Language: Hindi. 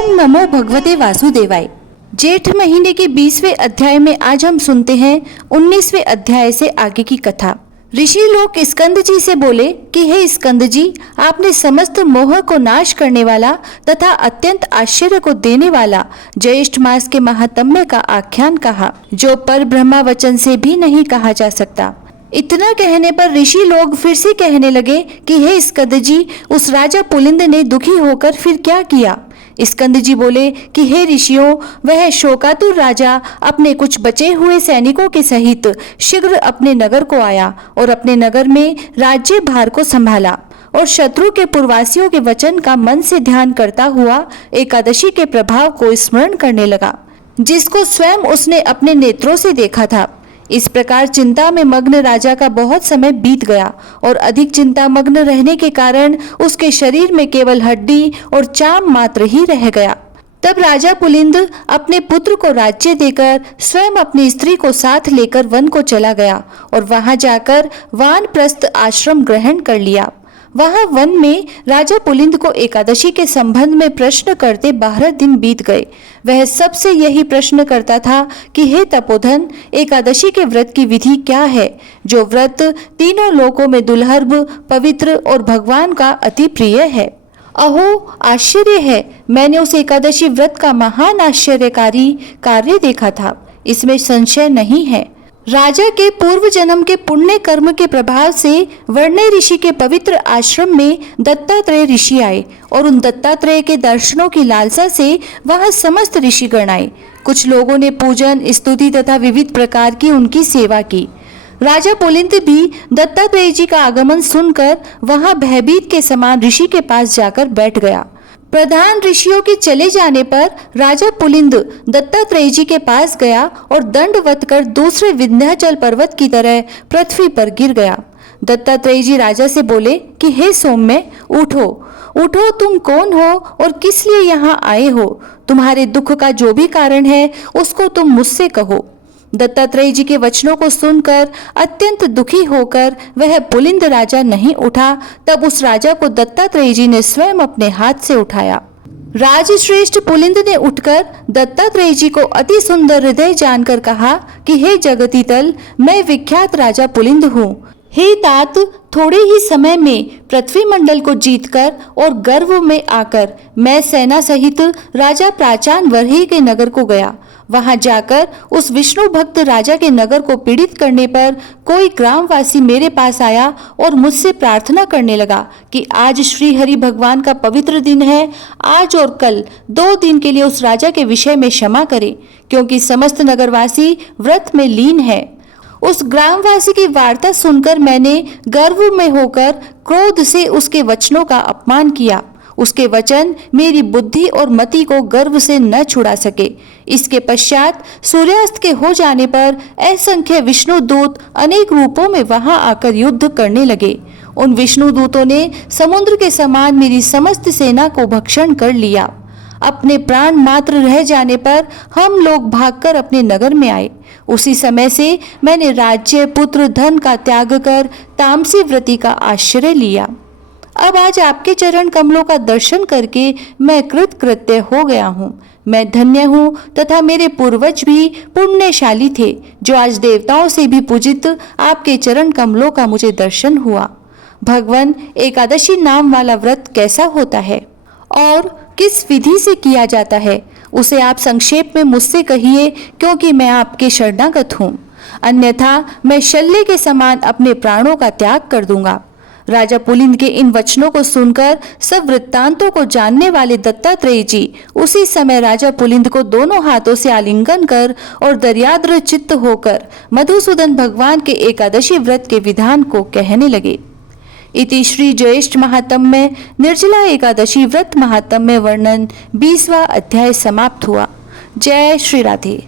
ओम नमो भगवते वासुदेवाय। जेठ महीने के 20वें अध्याय में आज हम सुनते हैं 19वें अध्याय से आगे की कथा। ऋषि लोग स्कंद जी से बोले कि हे स्कंद जी, आपने समस्त मोह को नाश करने वाला तथा अत्यंत आश्चर्य को देने वाला ज्येष्ठ मास के महात्म्य का आख्यान कहा, जो पर ब्रह्मा वचन से भी नहीं कहा जा सकता। इतना कहने पर ऋषि लोग फिर से कहने लगे कि हे स्कंद जी, उस राजा पुलिंद ने दुखी होकर फिर क्या किया। स्कंद जी बोले कि हे ऋषियों, वह शोकातुर राजा अपने कुछ बचे हुए सैनिकों के सहित शीघ्र अपने नगर को आया और अपने नगर में राज्य भार को संभाला और शत्रु के पूर्ववासियों के वचन का मन से ध्यान करता हुआ एकादशी के प्रभाव को स्मरण करने लगा, जिसको स्वयं उसने अपने नेत्रों से देखा था। इस प्रकार चिंता में मग्न राजा का बहुत समय बीत गया और अधिक चिंता मग्न रहने के कारण उसके शरीर में केवल हड्डी और चाम मात्र ही रह गया। तब राजा पुलिंद अपने पुत्र को राज्य देकर स्वयं अपनी स्त्री को साथ लेकर वन को चला गया और वहां जाकर वानप्रस्थ आश्रम ग्रहण कर लिया। वहां वन में राजा पुलिंद को एकादशी के संबंध में प्रश्न करते 12 दिन बीत गए। वह सबसे यही प्रश्न करता था कि हे तपोधन, एकादशी के व्रत की विधि क्या है, जो व्रत तीनों लोकों में दुर्लभ, पवित्र और भगवान का अति प्रिय है। अहो आश्चर्य है, मैंने उस एकादशी व्रत का महान आश्चर्यकारी कार्य देखा था, इसमें संशय नहीं है। राजा के पूर्व जन्म के पुण्य कर्म के प्रभाव से वर्ण्य ऋषि के पवित्र आश्रम में दत्तात्रेय ऋषि आए और उन दत्तात्रेय के दर्शनों की लालसा से वहां समस्त ऋषिगण आए। कुछ लोगों ने पूजन, स्तुति तथा विविध प्रकार की उनकी सेवा की। राजा पुलिंद भी दत्तात्रेय जी का आगमन सुनकर वहां भयभीत के समान ऋषि के पास जाकर बैठ गया। प्रधान ऋषियों के चले जाने पर राजा पुलिंद दत्तात्रेय जी के पास गया और दंडवत कर दूसरे विंध्याचल पर्वत की तरह पृथ्वी पर गिर गया। दत्तात्रेय जी राजा से बोले कि हे सौम्य, उठो उठो, तुम कौन हो और किस लिए यहाँ आए हो। तुम्हारे दुख का जो भी कारण है उसको तुम मुझसे कहो। दत्तात्रेय जी के वचनों को सुनकर अत्यंत दुखी होकर वह पुलिंद राजा नहीं उठा। तब उस राजा को दत्तात्रेय जी ने स्वयं अपने हाथ से उठाया। राजश्रेष्ठ पुलिंद ने उठकर दत्तात्रेय जी को अति सुंदर हृदय जानकर कहा कि हे जगतीतल, मैं विख्यात राजा पुलिंद हूँ। हे तात, थोड़े ही समय में पृथ्वी मंडल को जीतकर और गर्व में आकर मैं सेना सहित राजा प्राचान वर्ही के नगर को गया। वहां जाकर उस विष्णु भक्त राजा के नगर को पीड़ित करने पर कोई ग्रामवासी मेरे पास आया और मुझसे प्रार्थना करने लगा कि आज श्री हरि भगवान का पवित्र दिन है, आज और कल 2 दिन के लिए उस राजा के विषय में क्षमा करें, क्योंकि समस्त नगरवासी व्रत में लीन है। उस ग्रामवासी की वार्ता सुनकर मैंने गर्व में होकर क्रोध से उसके वचनों का अपमान किया। उसके वचन मेरी बुद्धि और मति को गर्व से न छुड़ा सके। इसके पश्चात सूर्यास्त के हो जाने पर असंख्य विष्णु दूत अनेक रूपों में वहां आकर युद्ध करने लगे। उन विष्णु दूतों ने समुद्र के समान मेरी समस्त सेना को भक्षण कर लिया। अपने प्राण मात्र रह जाने पर हम लोग भागकर अपने नगर में आए। उसी समय से मैंने राज्य, पुत्र, धन का त्याग कर तामसी व्रति का आश्रय लिया। अब आज आपके चरण कमलों का दर्शन करके मैं कृतकृत्य हो गया हूँ। मैं धन्य हूँ तथा मेरे पूर्वज भी पुण्यशाली थे, जो आज देवताओं से भी पूजित आपके चरण कमलों का मुझे दर्शन हुआ। भगवान, एकादशी नाम वाला व्रत कैसा होता है और किस विधि से किया जाता है, उसे आप संक्षेप में मुझसे कहिए, क्योंकि मैं आपके शरणागत हूँ। अन्यथा मैं शल्य के समान अपने प्राणों का त्याग कर दूंगा। राजा पुलिंद के इन वचनों को सुनकर सब वृत्तांतों को जानने वाले दत्तात्रेय जी उसी समय राजा पुलिंद को दोनों हाथों से आलिंगन कर और दर्याद्र चित्त होकर मधुसूदन भगवान के एकादशी व्रत के विधान को कहने लगे। इति श्री ज्येष्ठ महात्म्य निर्जला एकादशी व्रत महात्म्य वर्णन 20वां अध्याय समाप्त हुआ। जय श्री राधे।